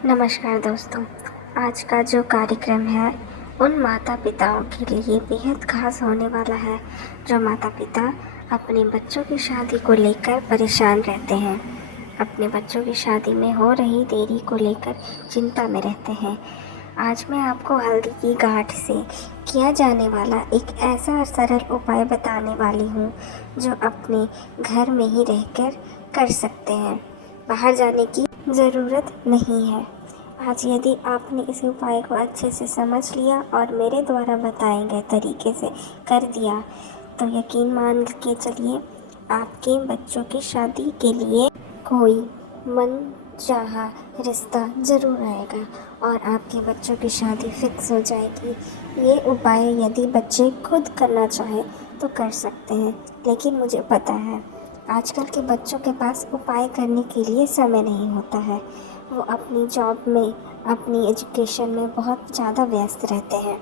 नमस्कार दोस्तों, आज का जो कार्यक्रम है उन माता पिताओं के लिए बेहद खास होने वाला है जो माता पिता अपने बच्चों की शादी को लेकर परेशान रहते हैं, अपने बच्चों की शादी में हो रही देरी को लेकर चिंता में रहते हैं। आज मैं आपको हल्दी की गांठ से किया जाने वाला एक ऐसा सरल उपाय बताने वाली हूँ जो अपने घर में ही रहकर कर सकते हैं, बाहर जाने की ज़रूरत नहीं है। आज यदि आपने इस उपाय को अच्छे से समझ लिया और मेरे द्वारा बताए गए तरीके से कर दिया तो यकीन मान के चलिए आपके बच्चों की शादी के लिए कोई मनचाहा रिश्ता ज़रूर आएगा और आपके बच्चों की शादी फिक्स हो जाएगी। ये उपाय यदि बच्चे खुद करना चाहें तो कर सकते हैं, लेकिन मुझे पता है आजकल के बच्चों के पास उपाय करने के लिए समय नहीं होता है। वो अपनी जॉब में, अपनी एजुकेशन में बहुत ज़्यादा व्यस्त रहते हैं,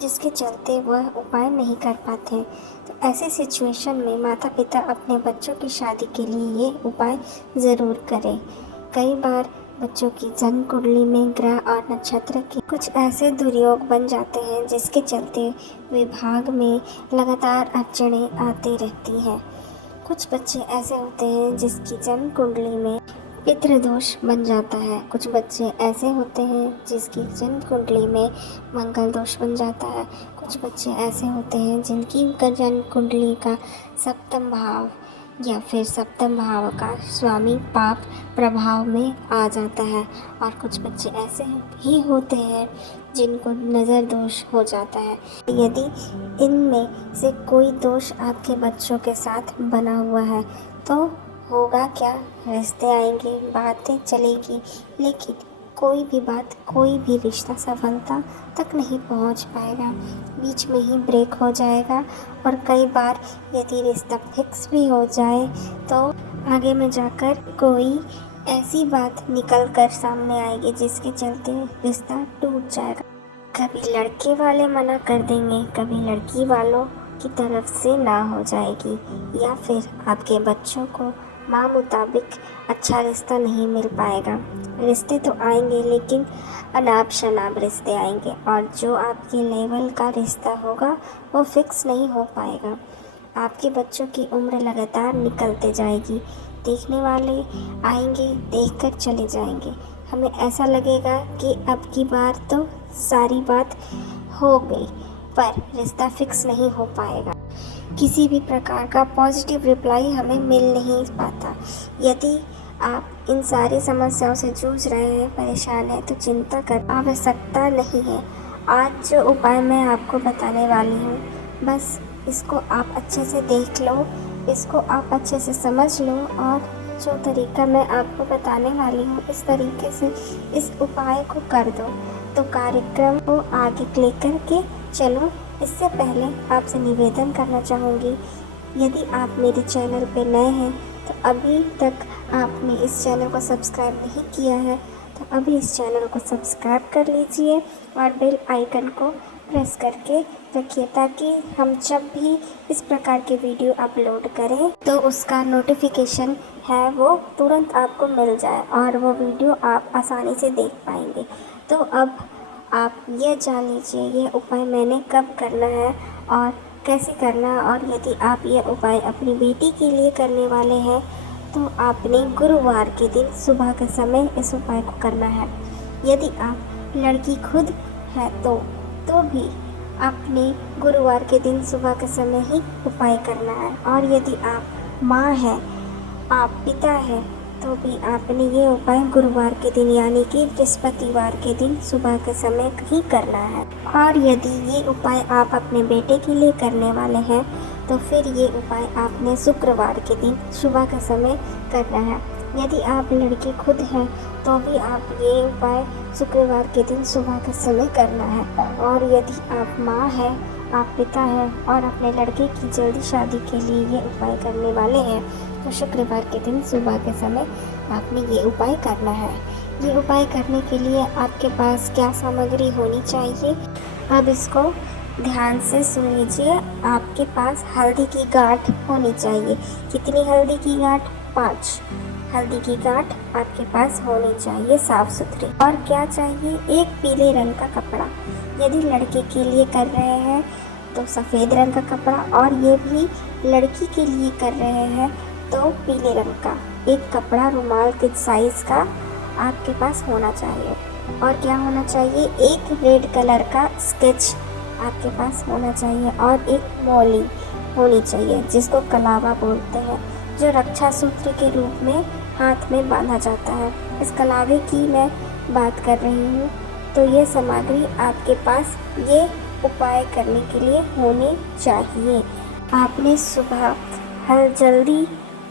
जिसके चलते वह उपाय नहीं कर पाते। तो ऐसी सिचुएशन में माता पिता अपने बच्चों की शादी के लिए ये उपाय ज़रूर करें। कई बार बच्चों की जन्म कुंडली में ग्रह और नक्षत्र के कुछ ऐसे दुर्योग बन जाते हैं जिसके चलते विभाग में लगातार अड़चनें आती रहती हैं। कुछ बच्चे ऐसे होते हैं जिसकी जन्म कुंडली में पितृदोष बन जाता है। कुछ बच्चे ऐसे होते हैं जिसकी जन्म कुंडली में मंगल दोष बन जाता है। कुछ बच्चे ऐसे होते हैं जिनकी जन्म कुंडली का सप्तम भाव या फिर सप्तम भाव का स्वामी पाप प्रभाव में आ जाता है। और कुछ बच्चे ऐसे ही होते हैं जिनको नज़र दोष हो जाता है। यदि इनमें से कोई दोष आपके बच्चों के साथ बना हुआ है तो होगा क्या, रिश्ते आएंगे, बातें चलेगी, लेकिन कोई भी बात, कोई भी रिश्ता सफलता तक नहीं पहुंच पाएगा, बीच में ही ब्रेक हो जाएगा। और कई बार यदि रिश्ता फिक्स भी हो जाए तो आगे में जाकर कोई ऐसी बात निकल कर सामने आएगी जिसके चलते रिश्ता टूट जाएगा। कभी लड़के वाले मना कर देंगे, कभी लड़की वालों की तरफ से ना हो जाएगी, या फिर आपके बच्चों को माँ मुताबिक अच्छा रिश्ता नहीं मिल पाएगा। रिश्ते तो आएंगे लेकिन अनाप शनाप रिश्ते आएंगे और जो आपके लेवल का रिश्ता होगा वो फिक्स नहीं हो पाएगा। आपके बच्चों की उम्र लगातार निकलते जाएगी, देखने वाले आएंगे, देखकर चले जाएंगे। हमें ऐसा लगेगा कि अब की बार तो सारी बात हो गई, पर रिश्ता फिक्स नहीं हो पाएगा। किसी भी प्रकार का पॉजिटिव रिप्लाई हमें मिल नहीं पाता। यदि आप इन सारी समस्याओं से जूझ रहे हैं, परेशान हैं, तो चिंता कर आवश्यकता नहीं है। आज जो उपाय मैं आपको बताने वाली हूँ, बस इसको आप अच्छे से देख लो, इसको आप अच्छे से समझ लो और जो तरीका मैं आपको बताने वाली हूँ इस तरीके से इस उपाय को कर दो तो कार्यक्रम को आगे लेकर के चलो। इससे पहले आपसे निवेदन करना चाहूँगी, यदि आप मेरे चैनल पे नए हैं तो अभी तक आपने इस चैनल को सब्सक्राइब नहीं किया है तो अभी इस चैनल को सब्सक्राइब कर लीजिए और बेल आइकन को प्रेस करके रखिए ताकि हम जब भी इस प्रकार के वीडियो अपलोड करें तो उसका नोटिफिकेशन है वो तुरंत आपको मिल जाए और वो वीडियो आप आसानी से देख पाएंगे। तो अब आप ये जान लीजिए ये उपाय मैंने कब करना है और कैसे करना है। और यदि आप ये उपाय अपनी बेटी के लिए करने वाले हैं तो आपने गुरुवार के दिन सुबह के समय इस उपाय को करना है। यदि आप लड़की खुद है तो भी आपने गुरुवार के दिन सुबह के समय ही उपाय करना है। और यदि आप माँ हैं, आप पिता हैं, तो भी आपने ये उपाय गुरुवार के दिन यानी कि बृहस्पतिवार के दिन सुबह के समय ही करना है। और यदि ये उपाय आप अपने बेटे के लिए करने वाले हैं तो फिर ये उपाय आपने शुक्रवार के दिन सुबह के समय करना है। यदि आप लड़के खुद हैं तो भी आप ये उपाय शुक्रवार के दिन सुबह के समय करना है। और यदि आप माँ हैं, आप पिता हैं और अपने लड़के की जल्दी शादी के लिए ये उपाय करने वाले हैं तो शुक्रवार के दिन सुबह के समय आपने ये उपाय करना है। ये उपाय करने के लिए आपके पास क्या सामग्री होनी चाहिए, अब इसको ध्यान से सुन लीजिए। आपके पास हल्दी की गांठ होनी चाहिए। कितनी हल्दी की गांठ? 5 हल्दी की गांठ आपके पास होनी चाहिए साफ सुथरी। और क्या चाहिए, एक पीले रंग का कपड़ा। यदि लड़के के लिए कर रहे हैं तो सफ़ेद रंग का कपड़ा, और ये भी लड़की के लिए कर रहे हैं तो पीले रंग का एक कपड़ा रुमाल के साइज़ का आपके पास होना चाहिए। और क्या होना चाहिए, एक रेड कलर का स्केच आपके पास होना चाहिए, और एक मौली होनी चाहिए जिसको कलावा बोलते हैं, जो रक्षा सूत्र के रूप में हाथ में बांधा जाता है। इस कलावे की मैं बात कर रही हूँ। तो ये सामग्री आपके पास ये उपाय करने के लिए होनी चाहिए। आपने सुबह हर जल्दी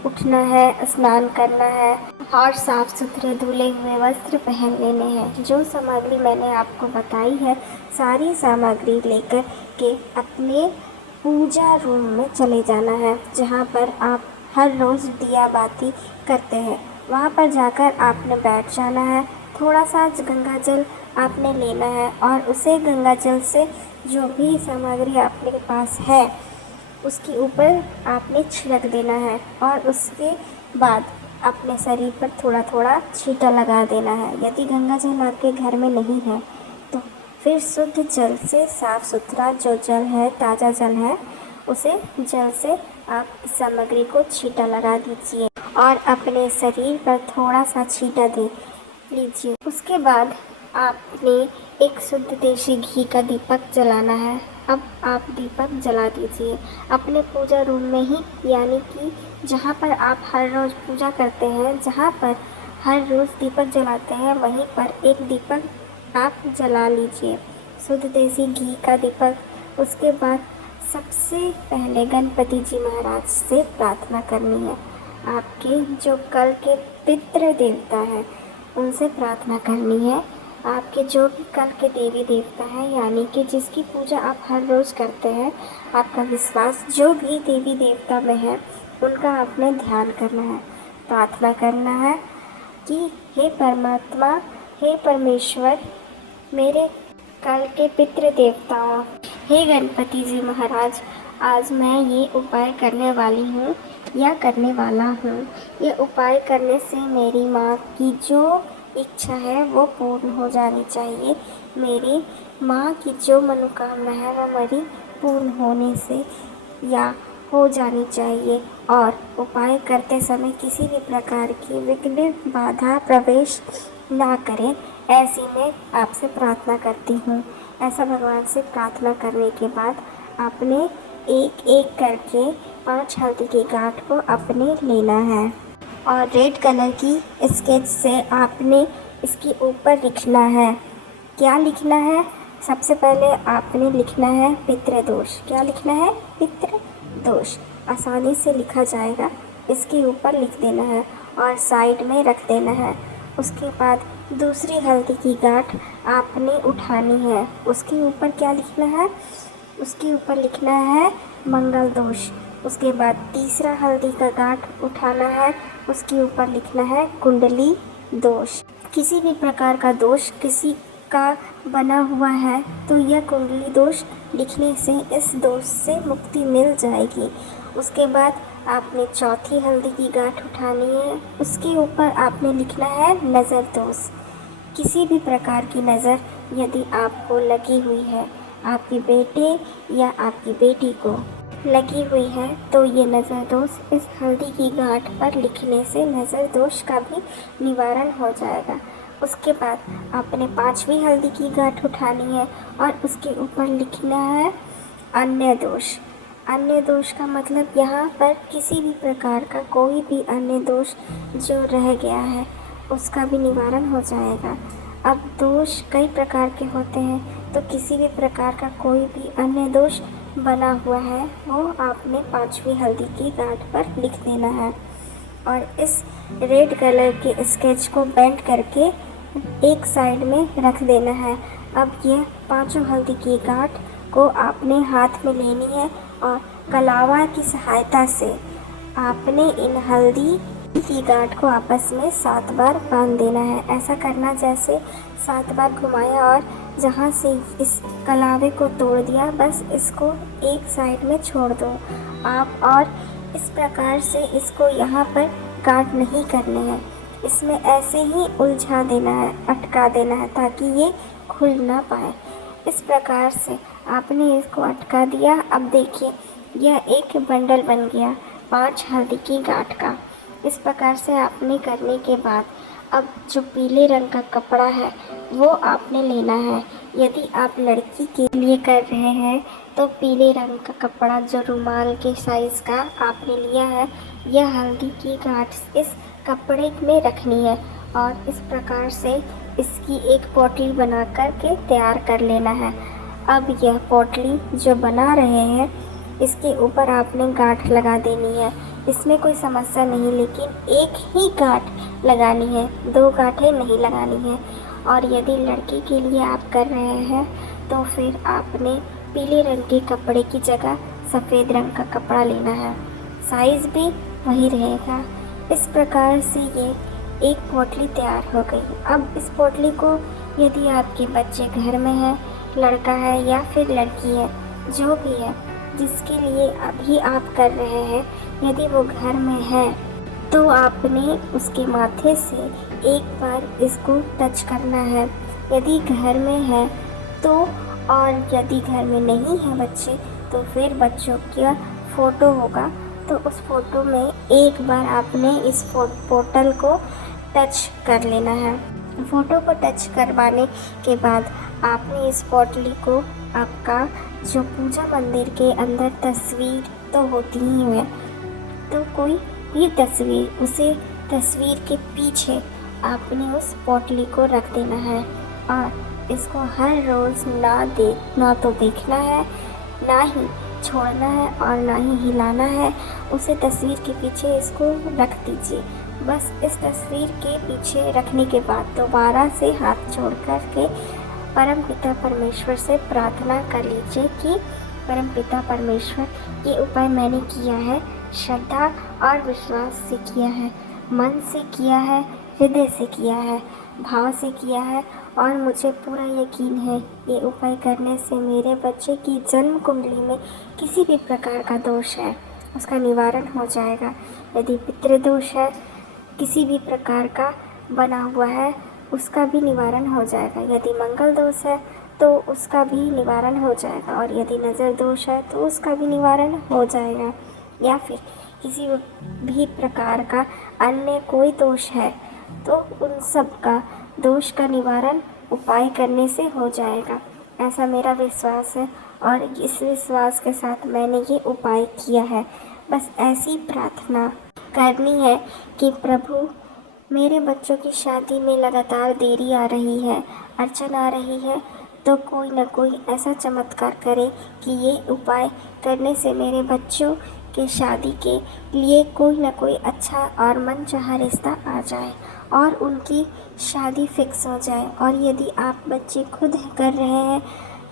उठना है, स्नान करना है और साफ सुथरे धुले हुए वस्त्र पहन लेने हैं। जो सामग्री मैंने आपको बताई है, सारी सामग्री लेकर के अपने पूजा रूम में चले जाना है, जहाँ पर आप हर रोज़ दिया बाती करते हैं। वहाँ पर जाकर आपने बैठ जाना है। थोड़ा सा गंगा जल आपने लेना है और उसे गंगा जल से जो भी सामग्री आपके पास है उसके ऊपर आपने छिड़क देना है, और उसके बाद अपने शरीर पर थोड़ा थोड़ा छींटा लगा देना है। यदि गंगा जल आपके घर में नहीं है तो फिर शुद्ध जल से, साफ़ सुथरा जो जल है, ताज़ा जल है, उसे जल से आप इस सामग्री को छींटा लगा दीजिए और अपने शरीर पर थोड़ा सा छींटा दे लीजिए। उसके बाद आपने एक शुद्ध देसी घी का दीपक जलाना है। अब आप दीपक जला दीजिए अपने पूजा रूम में ही, यानी कि जहाँ पर आप हर रोज़ पूजा करते हैं, जहाँ पर हर रोज़ दीपक जलाते हैं, वहीं पर एक दीपक आप जला लीजिए, शुद्ध देसी घी का दीपक। उसके बाद सबसे पहले गणपति जी महाराज से प्रार्थना करनी है। आपके जो कल के पितृ देवता हैं उनसे प्रार्थना करनी है। आपके जो भी कल के देवी देवता हैं, यानी कि जिसकी पूजा आप हर रोज़ करते हैं, आपका विश्वास जो भी देवी देवता में है उनका आपने ध्यान करना है, प्रार्थना करना है कि हे परमात्मा, हे परमेश्वर, मेरे कल के पितृ देवताओं, हे गणपति जी महाराज, आज मैं ये उपाय करने वाली हूँ या करने वाला हूँ। ये उपाय करने से मेरी माँ की जो इच्छा है वो पूर्ण हो जानी चाहिए। मेरी माँ की जो मनोकामना है वो मेरी पूर्ण होने से या हो जानी चाहिए। और उपाय करते समय किसी भी प्रकार की विघ्न, बाधा प्रवेश ना करें, ऐसी मैं आपसे प्रार्थना करती हूँ। ऐसा भगवान से प्रार्थना करने के बाद आपने एक एक करके 5 हल्दी की गांठ को अपने लेना है, और रेड कलर की स्केच से आपने इसके ऊपर लिखना है। क्या लिखना है? सबसे पहले आपने लिखना है पितृदोष। क्या लिखना है? पितृदोष। आसानी से लिखा जाएगा, इसके ऊपर लिख देना है और साइड में रख देना है। उसके बाद दूसरी हल्दी की गांठ आपने उठानी है। उसके ऊपर क्या लिखना है? उसके ऊपर लिखना है मंगल दोष। उसके बाद तीसरा हल्दी का गांठ उठाना है, उसके ऊपर लिखना है कुंडली दोष। किसी भी प्रकार का दोष किसी का बना हुआ है तो यह कुंडली दोष लिखने से इस दोष से मुक्ति मिल जाएगी। उसके बाद आपने चौथी हल्दी की गांठ उठानी है, उसके ऊपर आपने लिखना है नज़र दोष। किसी भी प्रकार की नज़र यदि आपको लगी हुई है, आपके बेटे या आपकी बेटी को लगी हुई है, तो ये नज़र दोष इस हल्दी की गांठ पर लिखने से नज़र दोष का भी निवारण हो जाएगा। उसके बाद आपने 5वीं हल्दी की गांठ उठानी है और उसके ऊपर लिखना है अन्य दोष। अन्य दोष का मतलब यहाँ पर किसी भी प्रकार का कोई भी अन्य दोष जो रह गया है उसका भी निवारण हो जाएगा। अब दोष कई प्रकार के होते हैं, तो किसी भी प्रकार का कोई भी अन्य दोष बना हुआ है वो आपने 5वीं हल्दी की गांठ पर लिख देना है और इस रेड कलर के स्केच को बेंड करके एक साइड में रख देना है। अब ये 5 हल्दी की गांठ को आपने हाथ में लेनी है और कलावा की सहायता से आपने इन हल्दी की गांठ को आपस में 7 बार बांध देना है। ऐसा करना जैसे 7 बार घुमाया और जहाँ से इस कलावे को तोड़ दिया, बस इसको एक साइड में छोड़ दो आप, और इस प्रकार से इसको यहाँ पर गांठ नहीं करने हैं, इसमें ऐसे ही उलझा देना है, अटका देना है ताकि ये खुल ना पाए। इस प्रकार से आपने इसको अटका दिया। अब देखिए यह एक बंडल बन गया 5 हल्दी की गांठ का। इस प्रकार से आपने करने के बाद अब जो पीले रंग का कपड़ा है वो आपने लेना है। यदि आप लड़की के लिए कर रहे हैं तो पीले रंग का कपड़ा जो रुमाल के साइज़ का आपने लिया है, यह हल्दी की गांठ इस कपड़े में रखनी है और इस प्रकार से इसकी एक पोटली बना कर के तैयार कर लेना है। अब यह पोटली जो बना रहे हैं इसके ऊपर आपने गांठ लगा देनी है। इसमें कोई समस्या नहीं, लेकिन एक ही गांठ लगानी है, 2 गांठें नहीं लगानी है। और यदि लड़की के लिए आप कर रहे हैं तो फिर आपने पीले रंग के कपड़े की जगह सफ़ेद रंग का कपड़ा लेना है, साइज़ भी वही रहेगा। इस प्रकार से ये एक पोटली तैयार हो गई। अब इस पोटली को यदि आपके बच्चे घर में हैं, लड़का है या फिर लड़की है, जो भी है जिसके लिए अभी आप कर रहे हैं, यदि वो घर में है तो आपने उसके माथे से एक बार इसको टच करना है। यदि घर में है तो, और यदि घर में नहीं है बच्चे, तो फिर बच्चों का फ़ोटो होगा तो उस फ़ोटो में एक बार आपने इस पोर्टल को टच कर लेना है। फ़ोटो को टच करवाने के बाद आपने इस पोटली को, आपका जो पूजा मंदिर के अंदर तस्वीर तो होती ही है, तो कोई भी तस्वीर, उसे तस्वीर के पीछे आपने उस पोटली को रख देना है और इसको हर रोज़ ना तो देखना है, ना ही छोड़ना है और ना ही हिलाना है। उसे तस्वीर के पीछे इसको रख दीजिए। बस इस तस्वीर के पीछे रखने के बाद दोबारा से हाथ जोड़ कर के परम पिता परमेश्वर से प्रार्थना कर लीजिए कि परम पिता परमेश्वर, ये उपाय मैंने किया है, श्रद्धा और विश्वास से किया है, मन से किया है, हृदय से किया है, भाव से किया है और मुझे पूरा यकीन है ये उपाय करने से मेरे बच्चे की जन्म कुंडली में किसी भी प्रकार का दोष है उसका निवारण हो जाएगा। यदि पितृदोष है, किसी भी प्रकार का बना हुआ है, उसका भी निवारण हो जाएगा। यदि मंगल दोष है तो उसका भी निवारण हो जाएगा और यदि नज़र दोष है तो उसका भी निवारण हो जाएगा। या फिर किसी भी प्रकार का अन्य कोई दोष है तो उन सब का दोष का निवारण उपाय करने से हो जाएगा, ऐसा मेरा विश्वास है और इस विश्वास के साथ मैंने ये उपाय किया है। बस ऐसी प्रार्थना करनी है कि प्रभु, मेरे बच्चों की शादी में लगातार देरी आ रही है, अड़चन आ रही है, तो कोई ना कोई ऐसा चमत्कार करे कि ये उपाय करने से मेरे बच्चों के शादी के लिए कोई ना कोई अच्छा और मनचाहा रिश्ता आ जाए और उनकी शादी फिक्स हो जाए। और यदि आप बच्चे खुद कर रहे हैं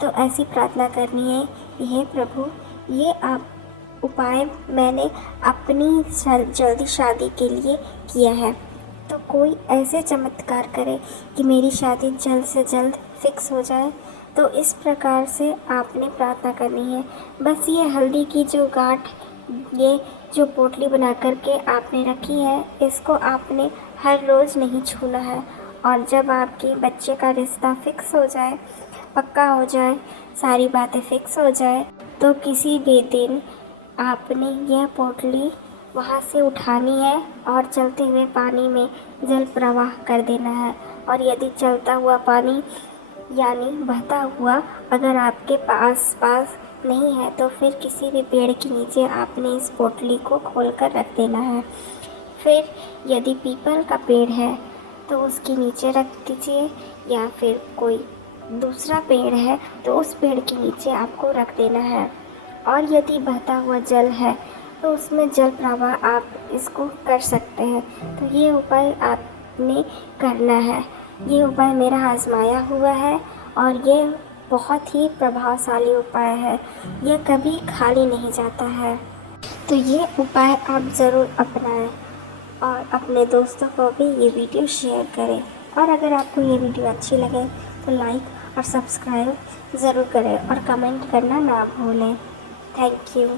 तो ऐसी प्रार्थना करनी है, हे प्रभु, ये आप उपाय मैंने अपनी जल्दी शादी के लिए किया है, तो कोई ऐसे चमत्कार करे कि मेरी शादी जल्द से जल्द फिक्स हो जाए। तो इस प्रकार से आपने प्रार्थना करनी है। बस ये हल्दी की जो गांठ, ये जो पोटली बना कर के आपने रखी है, इसको आपने हर रोज़ नहीं छूना है। और जब आपके बच्चे का रिश्ता फिक्स हो जाए, पक्का हो जाए, सारी बातें फिक्स हो जाए, तो किसी भी दिन आपने यह पोटली वहाँ से उठानी है और चलते हुए पानी में जल प्रवाह कर देना है। और यदि चलता हुआ पानी यानी बहता हुआ अगर आपके पास नहीं है तो फिर किसी भी पेड़ के नीचे आपने इस पोटली को खोलकर रख देना है। फिर यदि पीपल का पेड़ है तो उसके नीचे रख दीजिए, या फिर कोई दूसरा पेड़ है तो उस पेड़ के नीचे आपको रख देना है। और यदि बहता हुआ जल है तो उसमें जल प्रवाह आप इसको कर सकते हैं। तो ये उपाय आपने करना है। ये उपाय मेरा आजमाया हुआ है और ये बहुत ही प्रभावशाली उपाय है, ये कभी खाली नहीं जाता है। तो ये उपाय आप ज़रूर अपनाएं और अपने दोस्तों को भी ये वीडियो शेयर करें। और अगर आपको ये वीडियो अच्छी लगे तो लाइक और सब्सक्राइब ज़रूर करें और कमेंट करना ना भूलें। Thank you.